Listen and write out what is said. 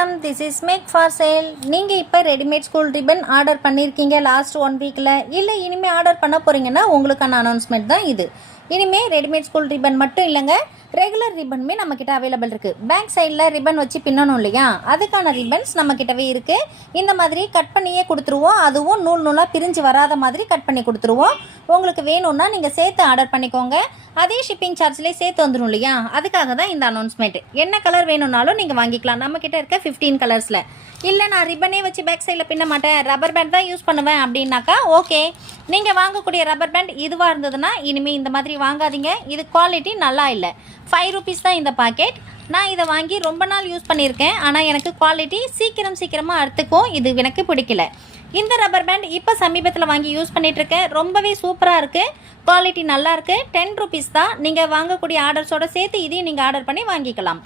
வணக்கம், this is make for sale. நீங்கள் இப்போ ரெடிமேட் ஸ்கூல் ரிப்பன் ஆர்டர் பண்ணியிருக்கீங்க லாஸ்ட் 1 வீக்கில், இல்லை இனிமேல் ஆர்டர் பண்ண போகிறீங்கன்னா உங்களுக்கான அனௌன்ஸ்மெண்ட் தான் இது. இனிமேல் ரெடிமேட் ஸ்கூல் ரிப்பன் மட்டும் இல்லைங்க, ரெகுலர் ரிப்பனுமே நம்மக்கிட்ட அவைலபிள் இருக்குது. பேக் சைடில் ரிப்பன் வச்சு பின்னணும் இல்லையா, அதுக்கான ரிப்பன்ஸ் நம்மக்கிட்டவே இருக்குது. இந்த மாதிரி கட் பண்ணியே கொடுத்துருவோம், அதுவும் நூல் நூலாக பிரிஞ்சு வராத மாதிரி கட் பண்ணி கொடுத்துருவோம். உங்களுக்கு வேணும்னா நீங்கள் சேர்த்து ஆர்டர் பண்ணிக்கோங்க. அதே ஷிப்பிங் சார்ஜ்லேயே சேர்த்து வந்துடும் இல்லையா, அதுக்காக தான் இந்த அனௌன்ஸ்மெண்ட். என்ன கலர் வேணும்னாலும் நீங்கள் வாங்கிக்கலாம் நம்மக்கிட்ட இருக்க 15 கலர்ஸில். இல்லை நான் ரிப்பனே வச்சு பேக் சைடில் பின்ன மாட்டேன், ரப்பர் பேண்ட் தான் யூஸ் பண்ணுவேன் அப்படின்னாக்கா ஓகே. நீங்கள் வாங்கக்கூடிய ரப்பர் பேண்ட் இதுவாக இருந்ததுன்னா இனிமேல் இந்த மாதிரி வாங்காதீங்க. இது குவாலிட்டி நல்லா இல்லை. 5 rupees தான் இந்த பாக்கெட். நான் இதை வாங்கி ரொம்ப நாள் யூஸ் பண்ணியிருக்கேன், ஆனால் எனக்கு குவாலிட்டி சீக்கிரமாக அறுத்துக்கும். இது எனக்கு பிடிக்கல. இந்த ரப்பர் பேண்ட் இப்போ சமீபத்தில் வாங்கி யூஸ் பண்ணிகிட்ருக்கேன். ரொம்பவே சூப்பராக இருக்குது, குவாலிட்டி நல்லா இருக்குது. 10 rupees தான். நீங்கள் வாங்கக்கூடிய ஆர்டர்ஸோடு சேர்த்து இதையும் நீங்கள் ஆர்டர் பண்ணி வாங்கிக்கலாம்.